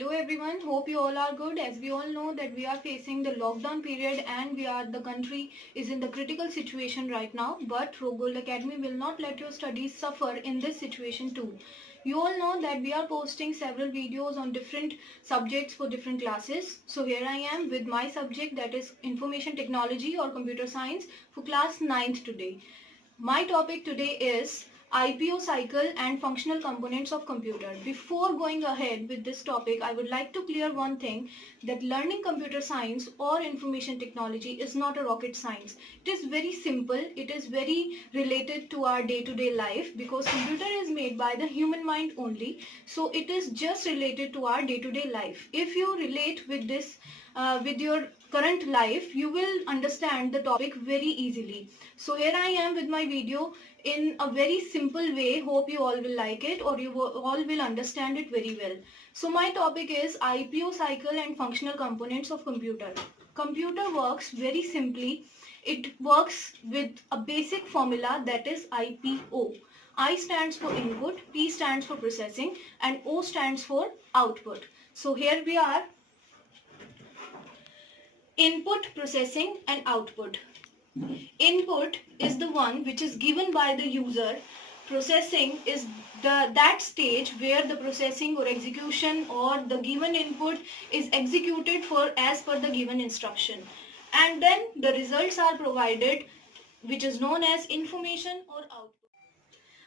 Hello everyone, hope you all are good. As we all know that we are facing the lockdown period and the country is in the critical situation right now, but Rogold Academy will not let your studies suffer in this situation too. You all know that we are posting several videos on different subjects for different classes. So here I am with my subject, that is information technology or computer science, for class 9th today. My topic today is IPO cycle and functional components of computer. Before going ahead with this topic, I would like to clear one thing, that learning computer science or information technology is not a rocket science. It is very simple. It is very related to our day-to-day life because computer is made by the human mind only. So it is just related to our day-to-day life. If you relate with this with your current life, you will understand the topic very easily. So here I am with my video in a very simple way. Hope you all will like it or you all will understand it very well. So my topic is IPO cycle and functional components of computer. Computer works very simply. It works with a basic formula, that is IPO. I stands for input, P stands for processing, and O stands for output. So here we are. Input, processing and output. Input is the one which is given by the user. Processing is that stage where the processing or execution or the given input is executed for as per the given instruction. And then the results are provided, which is known as information or output.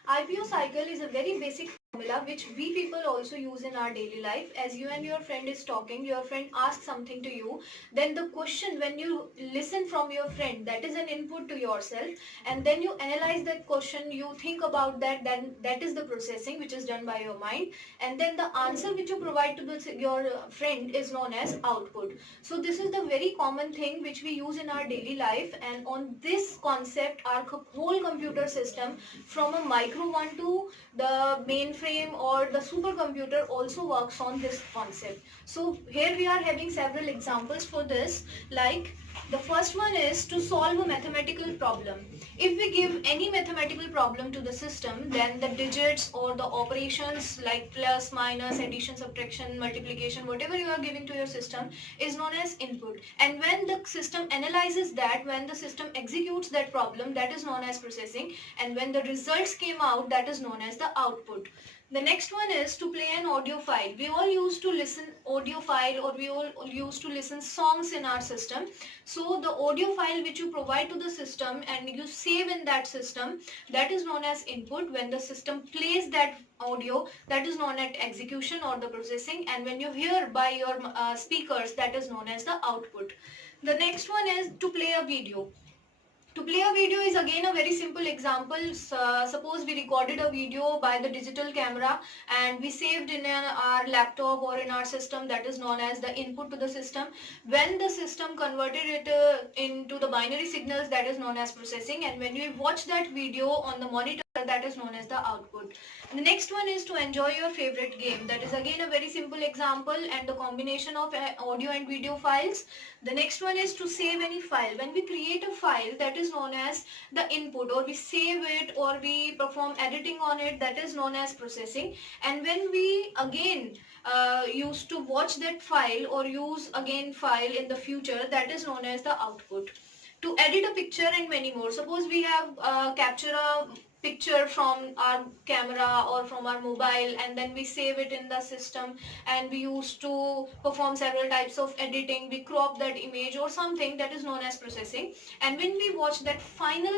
IPO cycle is a very basic formula which we people also use in our daily life. As you and your friend is talking, your friend asks something to you, then the question, when you listen from your friend, that is an input to yourself, and then you analyze that question, you think about that, then that is the processing which is done by your mind, and then the answer which you provide to your friend is known as output. So this is the very common thing which we use in our daily life, and on this concept our whole computer system from a micro one to the mainframe or the supercomputer also works on this concept. So here we are having several examples for this. Like the first one is to solve a mathematical problem. If we give any mathematical problem to the system, then the digits or the operations like plus, minus, addition, subtraction, multiplication, whatever you are giving to your system is known as input. And when the system analyzes that, when the system executes that problem, that is known as processing. And when the results came out, that is known as the output. The next one is to play an audio file. We all used to listen audio file, or we all used to listen songs in our system. So the audio file which you provide to the system and you save in that system, that is known as input. When the system plays that audio, that is known as execution or the processing. And when you hear by your speakers, that is known as the output. The next one is to play a video. To play a video is again a very simple example. Suppose we recorded a video by the digital camera and we saved in our laptop or in our system, that is known as the input to the system. When the system converted it into the binary signals, that is known as processing. And when you watch that video on the monitor, that is known as the output. The next one is to enjoy your favorite game. That is again a very simple example and the combination of audio and video files. The next one is to save any file. When we create a file, that is known as the input, or we save it or we perform editing on it, that is known as processing. And when we again used to watch that file or use again file in the future, that is known as the output. To edit a picture and many more. Suppose we have captured a picture from our camera or from our mobile, and then we save it in the system and we used to perform several types of editing. We crop that image or something, that is known as processing. And when we watch that final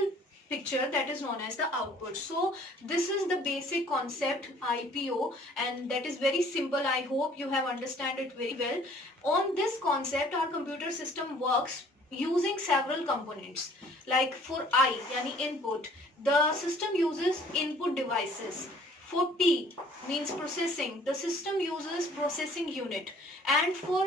picture, that is known as the output. So this is the basic concept IPO, and that is very simple. I hope you have understand it very well. On this concept, our computer system works using several components. Like for I, yani input, the system uses input devices. For P means processing, the system uses processing unit. And for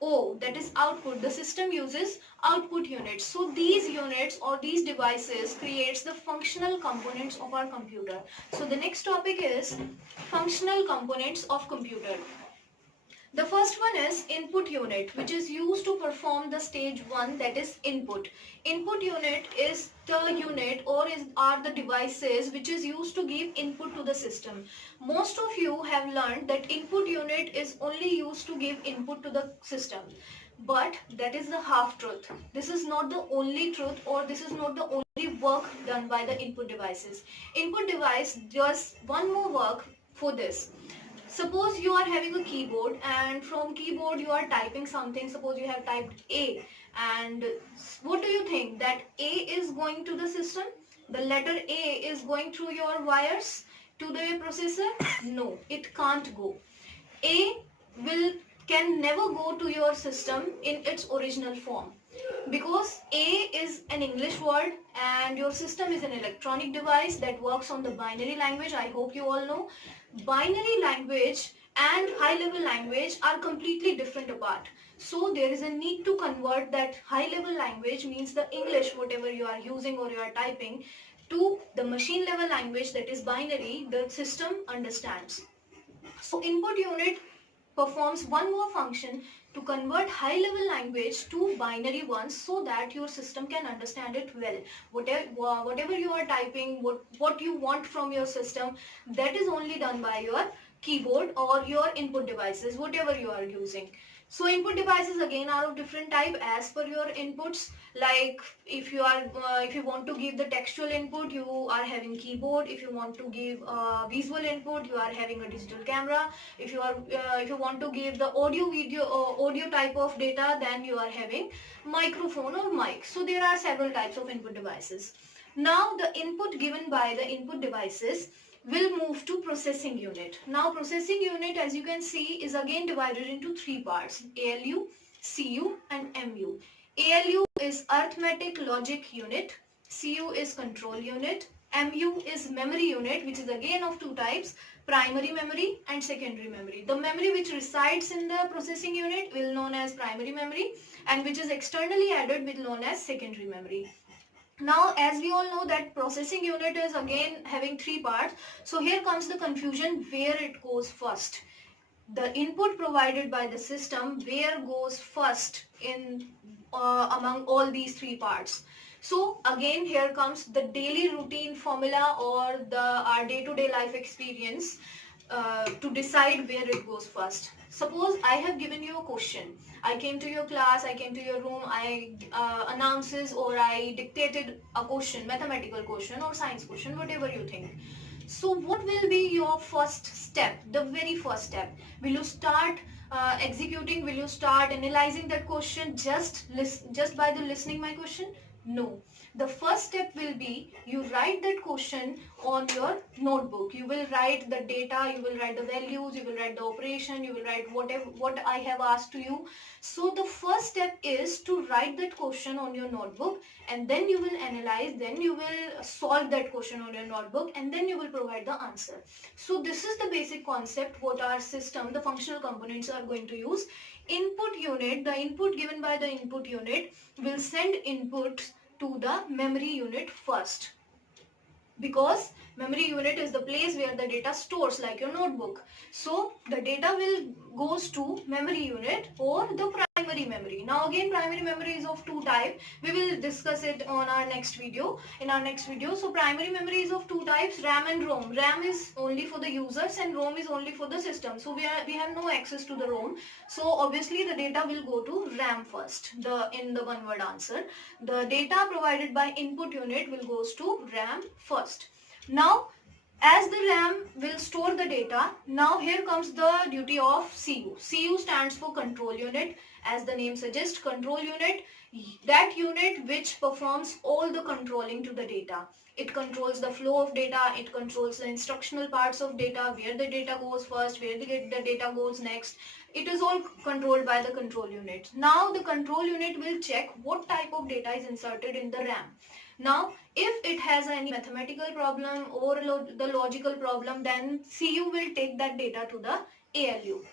O, that is output, the system uses output units. So these units or these devices creates the functional components of our computer. So the next topic is functional components of computer. The first one is input unit, which is used to perform the stage 1, that is input. Input unit is the unit are the devices which is used to give input to the system. Most of you have learned that input unit is only used to give input to the system. But that is the half truth. This is not the only truth, or this is not the only work done by the input devices. Input device does one more work for this. Suppose you are having a keyboard, and from keyboard you are typing something. Suppose you have typed A, and what do you think? That A is going to the system? The letter A is going through your wires to the processor? No, it can't go. A can never go to your system in its original form, because A is an English word and your system is an electronic device that works on the binary language. I hope you all know. Binary language and high level language are completely different apart. So there is a need to convert that high level language, means the English whatever you are using or you are typing, to the machine level language, that is binary, the system understands. So input unit performs one more function to convert high level language to binary ones, so that your system can understand it well. Whatever you are typing, what you want from your system, that is only done by your keyboard or your input devices, whatever you are using. So input devices again are of different type as per your inputs. Like if you want to give the textual input, you are having keyboard. If you want to give visual input, you are having a digital camera. If you want to give the audio type of data, then you are having microphone or mic. So there are several types of input devices. Now the input given by the input devices will move to processing unit. Now processing unit, as you can see, is again divided into three parts: ALU, CU and MU. ALU is arithmetic logic unit, CU is control unit, MU is memory unit, which is again of two types: primary memory and secondary memory. The memory which resides in the processing unit will be known as primary memory, and which is externally added will be known as secondary memory. Now, as we all know that processing unit is again having three parts. So here comes the confusion where it goes first. The input provided by the system, where goes first in among all these three parts. So again here comes the daily routine formula, or our day-to-day life experience to decide where it goes first. Suppose I have given you a question. I came to your class, I came to your room, I announces or I dictated a question, mathematical question or science question, whatever you think. So what will be your first step, the very first step? Will you start executing, will you start analyzing that question just by the listening my question? No. The first step will be you write that question on your notebook. You will write the data, you will write the values, you will write the operation, you will write what I have asked to you. So the first step is to write that question on your notebook, and then you will analyze, then you will solve that question on your notebook, and then you will provide the answer. So this is the basic concept what our system, the functional components are going to use. Input unit, the input given by the input unit will send inputs to the memory unit first, because memory unit is the place where the data stores, like your notebook. So the data will goes to memory unit or the primary memory. Now again, primary memory is of two types. We will discuss it on our next video, in our next video. So primary memory is of two types: RAM and ROM. RAM is only for the users and ROM is only for the system. So we have no access to the ROM. So obviously the data will go to RAM first. In the one word answer, the data provided by input unit will goes to RAM first. Now as the RAM will store the data, now here comes the duty of CU. CU stands for control unit. As the name suggests, control unit, that unit which performs all the controlling to the data. It controls the flow of data, it controls the instructional parts of data, where the data goes first, where the data goes next. It is all controlled by the control unit. Now the control unit will check what type of data is inserted in the RAM. Now, if it has any mathematical problem or the logical problem, then CU will take that data to the ALU.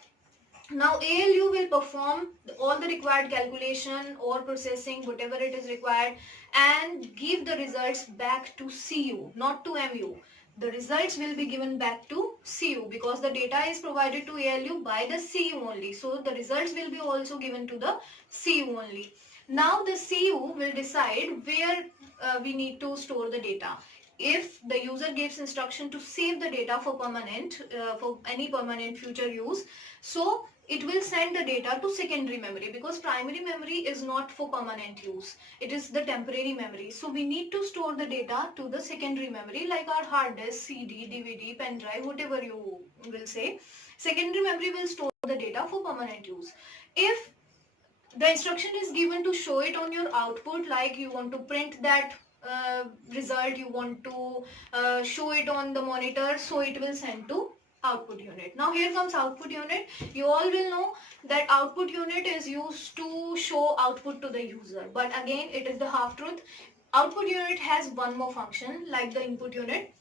Now, ALU will perform all the required calculation or processing, whatever it is required, and give the results back to CU, not to MU. the results will be given back to CU because the data is provided to ALU by the CU only. So the results will be also given to the CU only. Now the CU will decide where we need to store the data. If the user gives instruction to save the data for permanent, for any permanent future use, so it will send the data to secondary memory because primary memory is not for permanent use. It is the temporary memory. So we need to store the data to the secondary memory like our hard disk, CD, DVD, pen drive, whatever you will say. Secondary memory will store the data for permanent use. If the instruction is given to show it on your output, like you want to print that result, you want to show it on the monitor, so it will send to output unit. Now here comes output unit. You all will know that output unit is used to show output to the user, but again it is the half truth. Output unit has one more function like the input unit,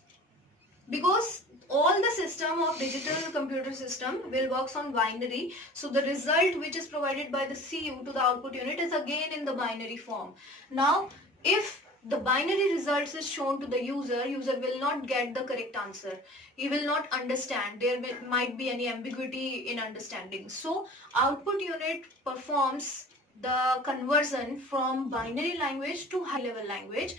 because all the system of digital computer system will works on binary, so the result which is provided by the CU to the output unit is again in the binary form. Now if the binary results is shown to the user, user will not get the correct answer. He will not understand. There might be any ambiguity in understanding. So output unit performs the conversion from binary language to high level language,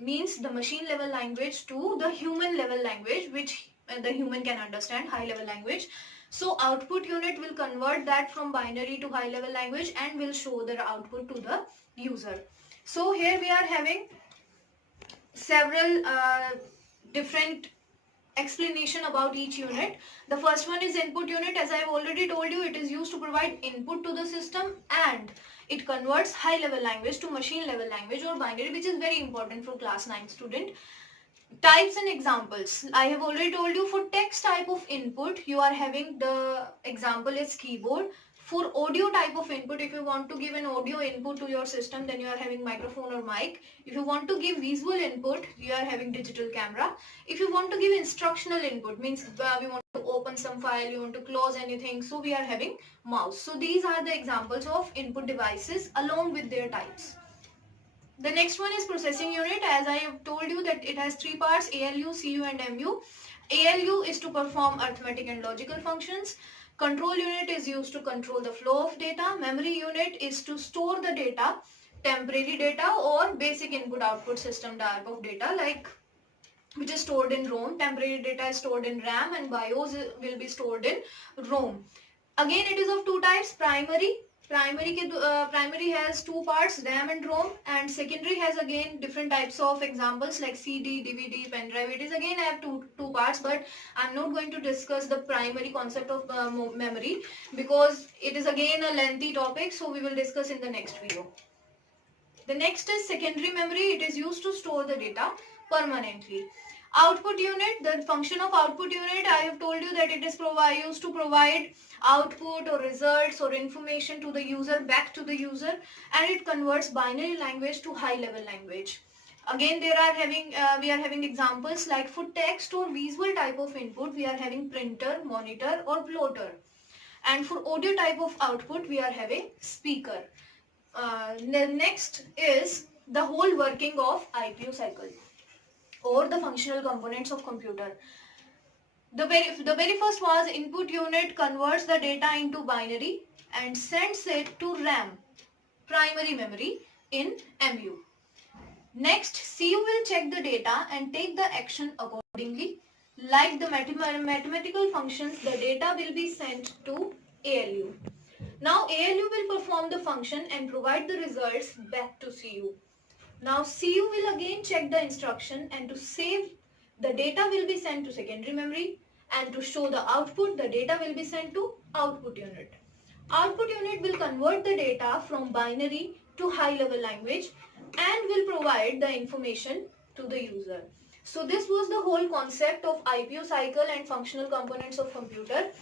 means the machine level language to the human level language, which the human can understand, high level language. So output unit will convert that from binary to high level language and will show the output to the user. So here we are having several different explanation about each unit. The first one is input unit. As I have already told you, it is used to provide input to the system and it converts high level language to machine level language or binary, which is very important for class 9 student. Types and examples. I have already told you for text type of input, you are having the example is keyboard. For audio type of input, if you want to give an audio input to your system, then you are having microphone or mic. If you want to give visual input, you are having digital camera. If you want to give instructional input, means we want to open some file, you want to close anything, so we are having mouse. So these are the examples of input devices along with their types. The next one is processing unit. As I have told you that it has three parts: ALU, CU and MU. ALU is to perform arithmetic and logical functions. Control unit is used to control the flow of data. Memory unit is to store the data, temporary data or basic input-output system type of data, like which is stored in ROM. Temporary data is stored in RAM and BIOS will be stored in ROM. Again, it is of two types: primary has two parts, RAM and ROM, and secondary has again different types of examples like CD, DVD, pen drive. It is again have two parts, but I'm not going to discuss the primary concept of memory because it is again a lengthy topic, so we will discuss in the next video. The next is secondary memory. It is used to store the data permanently. Output unit, the function of output unit, I have told you that it is used to provide output or results or information to the user, back to the user, and it converts binary language to high level language. Again, we are having examples like for text or visual type of input, we are having printer, monitor or plotter. And for audio type of output, we are having speaker. The next is the whole working of IPO cycle or the functional components of computer. The very first was input unit converts the data into binary and sends it to RAM, primary memory, in MU. Next, CU will check the data and take the action accordingly. Like the mathematical functions, the data will be sent to ALU. Now ALU will perform the function and provide the results back to CU. Now CU will again check the instruction, and to save the data will be sent to secondary memory, and to show the output, the data will be sent to output unit. Output unit will convert the data from binary to high level language and will provide the information to the user. So this was the whole concept of IPO cycle and functional components of computer.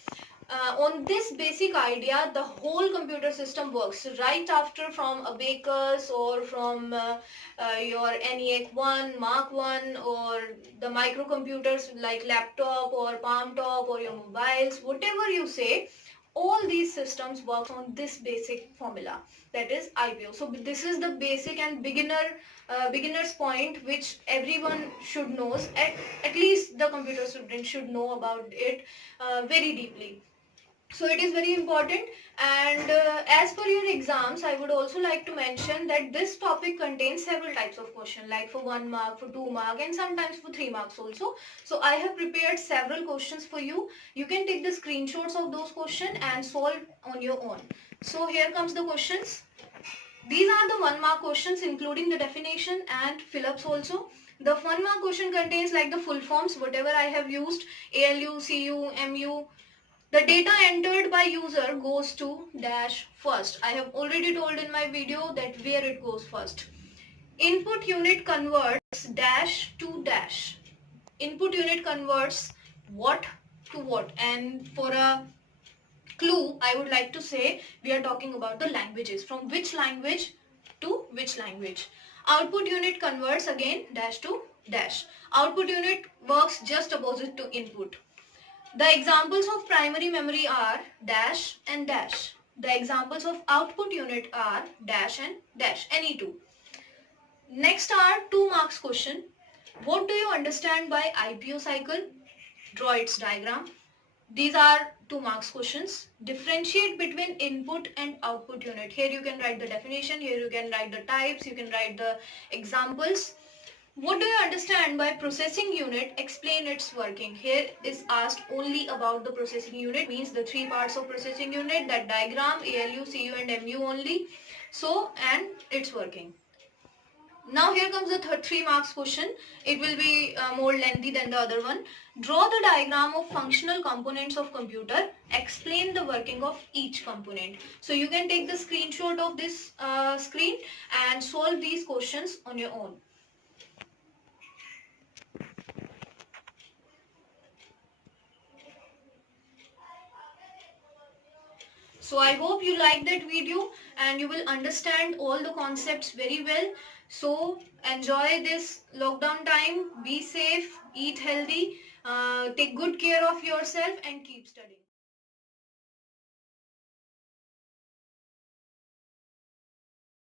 On this basic idea, the whole computer system works. Right after, from a baker's or from your ENIAC 1, Mark 1, or the microcomputers like laptop or palm top or your mobiles, whatever you say, All these systems work on this basic formula, that is IPO. So this is the basic and beginner's point which everyone should knows. At least the computer student should know about it very deeply. So it is very important, and as per your exams I would also like to mention that this topic contains several types of question, like for 1 mark, for 2 mark, and sometimes for 3 marks also. So I have prepared several questions for you. You can take the screenshots of those questions and solve on your own. So here comes the questions. These are the 1 mark questions including the definition and fill-ups also. The 1 mark question contains like the full forms, whatever I have used, ALU, CU, MU. The data entered by user goes to dash first. I have already told in my video that where it goes first. Input unit converts dash to dash. Input unit converts what to what. And for a clue, I would like to say we are talking about the languages. From which language to which language. Output unit converts again dash to dash. Output unit works just opposite to input. The examples of primary memory are dash and dash. The examples of output unit are dash and dash, any two. Next are 2 marks question. What do you understand by IPO cycle? Draw its diagram. These are 2 marks questions. Differentiate between input and output unit. Here you can write the definition, here you can write the types, you can write the examples. What do you understand by processing unit? Explain its working. Here is asked only about the processing unit, means the 3 parts of processing unit, that diagram, ALU, CU and MU only. So, and its working. Now here comes the 3 marks question. It will be more lengthy than the other one. Draw the diagram of functional components of computer. Explain the working of each component. So you can take the screenshot of this screen and solve these questions on your own. So I hope you like that video and you will understand all the concepts very well. So enjoy this lockdown time, be safe, eat healthy, take good care of yourself and keep studying.